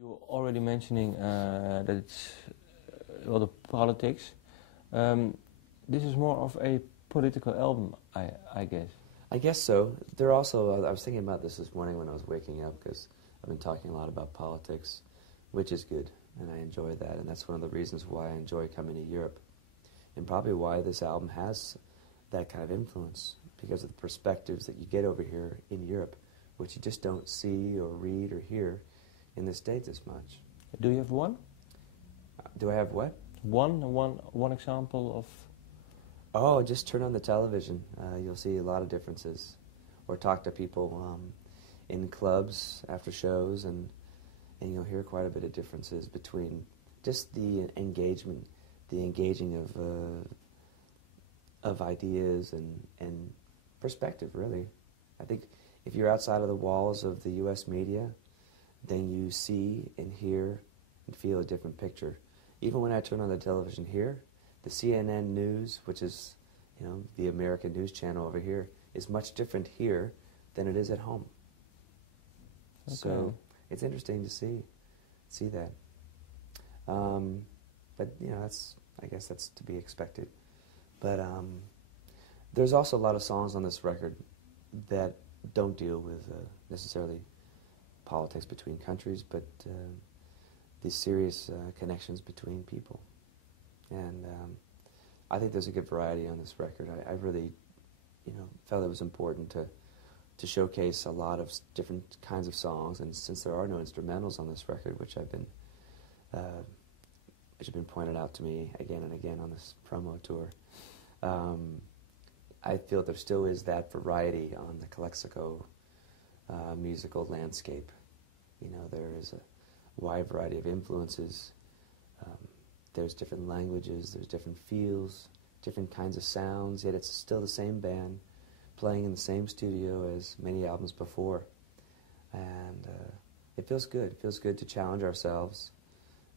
You were already mentioning that it's a lot of politics. This is more of a political album, I guess. I guess so. There also, I was thinking about this morning when I was waking up, because I've been talking a lot about politics, which is good, and I enjoy that, and that's one of the reasons why I enjoy coming to Europe, and probably why this album has that kind of influence, because of the perspectives that you get over here in Europe, which you just don't see or read or hear in the States as much. Do you have one? Do I have what? One example of... Oh, just turn on the television. You'll see a lot of differences. Or talk to people in clubs after shows, and you'll hear quite a bit of differences between just the engagement, the engaging of ideas and perspective, really. I think if you're outside of the walls of the U.S. media, then you see and hear and feel a different picture. Even when I turn on the television here, the CNN news, which is, the American news channel over here, is much different here than it is at home. Okay. So it's interesting to see that. But I guess that's to be expected. But there's also a lot of songs on this record that don't deal with necessarily politics between countries, but the serious connections between people. And I think there's a good variety on this record. I really, felt it was important to showcase a lot of different kinds of songs. And since there are no instrumentals on this record, which have been pointed out to me again and again on this promo tour, I feel there still is that variety on the Calexico musical landscape. There is a wide variety of influences. There's different languages, there's different feels, different kinds of sounds, yet it's still the same band playing in the same studio as many albums before. And it feels good. It feels good to challenge ourselves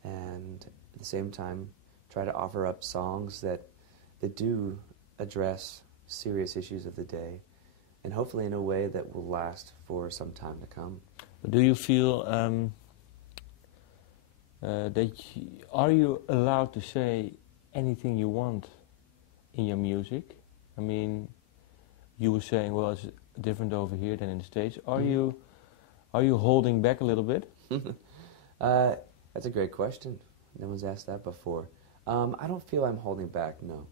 and at the same time try to offer up songs that do address serious issues of the day, and hopefully in a way that will last for some time to come. Do you feel are you allowed to say anything you want in your music? I mean, you were saying, well, it's different over here than in the States. Are you holding back a little bit? That's a great question. No one's asked that before. I don't feel I'm holding back, no.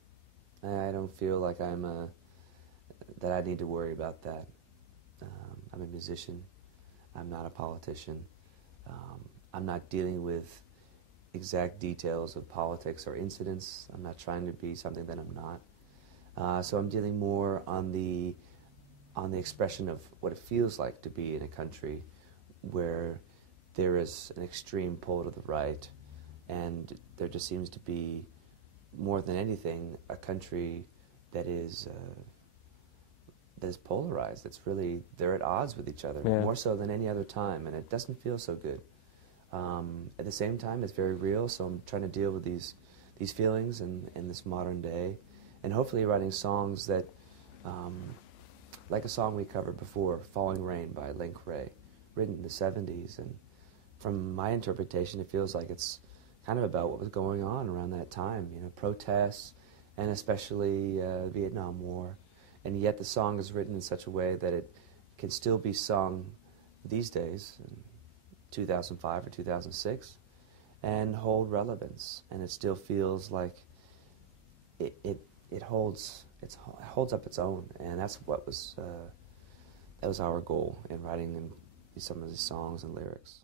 I don't feel like that I need to worry about that. I'm a musician. I'm not a politician. I'm not dealing with exact details of politics or incidents. I'm not trying to be something that I'm not. So I'm dealing more on the expression of what it feels like to be in a country where there is an extreme pull to the right, and there just seems to be, more than anything, a country that is polarized. It's really, they're at odds with each other, more so than any other time, and it doesn't feel so good. At the same time, it's very real, so I'm trying to deal with these feelings in this modern day, and hopefully writing songs that, like a song we covered before, Falling Rain by Link Wray, written in the 70s, and from my interpretation, it feels like it's kind of about what was going on around that time, protests, and especially the Vietnam War. And yet the song is written in such a way that it can still be sung these days, in 2005 or 2006, and hold relevance. And it still feels like it holds up its own. And that's what was that was our goal in writing some of these songs and lyrics.